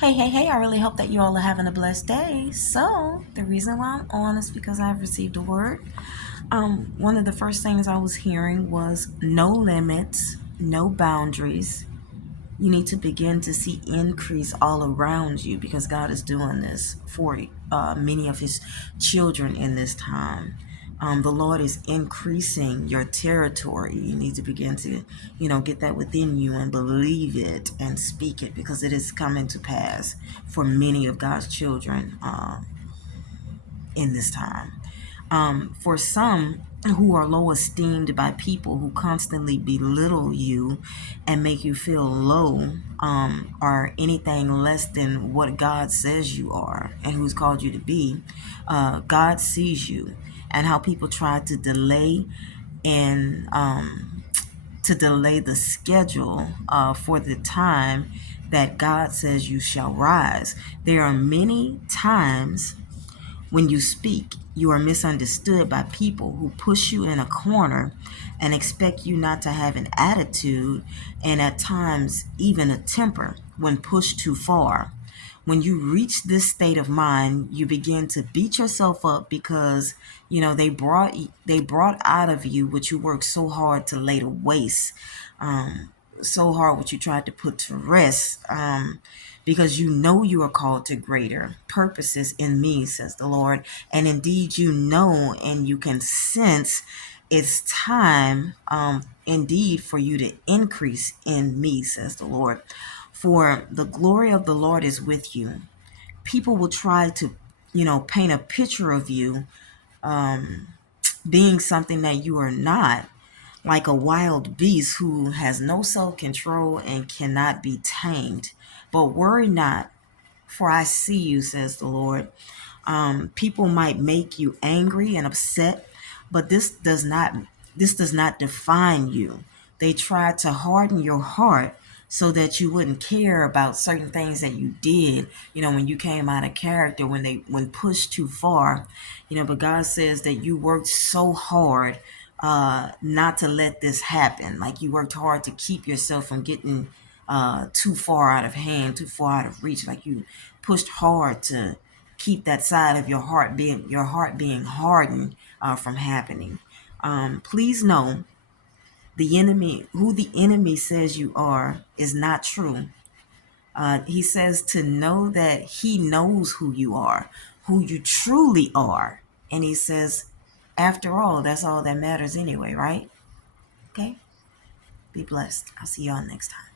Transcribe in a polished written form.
Hey, I really hope that you all are having a blessed day. So, the reason why I'm on is because I've received a word. One of the first things I was hearing was no limits, no boundaries. You need to begin to see increase all around you because God is doing this for many of His children in this time. The Lord is increasing your territory. You need to begin to, get that within you and believe it and speak it because it is coming to pass for many of God's children in this time. For some who are low esteemed by people who constantly belittle you and make you feel low, are anything less than what God says you are and who's called you to be, God sees you and how people try to delay and to delay the schedule for the time that God says you shall rise. There are many times when you speak, you are misunderstood by people who push you in a corner and expect you not to have an attitude and at times even a temper when pushed too far. When you reach this state of mind, you begin to beat yourself up because they brought out of you what you worked so hard to lay to waste. Um, so hard what you tried to put to rest, because you know you are called to greater purposes in me, says the Lord. And indeed, you know, and you can sense it's time, indeed, for you to increase in me, says the Lord. For the glory of the Lord is with you. People will try to, paint a picture of you being something that you are not, like a wild beast who has no self control and cannot be tamed. But worry not, for I see you, says the Lord. People might make you angry and upset, but this does not define you. They try to harden your heart so that you wouldn't care about certain things that you did, when you came out of character, when pushed too far, but God says that you worked so hard not to let this happen. Like you worked hard to keep yourself from getting too far out of hand, too far out of reach. Like you pushed hard to keep that side of your heart being hardened from happening. Please know who the enemy says you are, is not true. He says to know that he knows who you are, who you truly are. And he says, after all, that's all that matters anyway, right? Okay? Be blessed. I'll see y'all next time.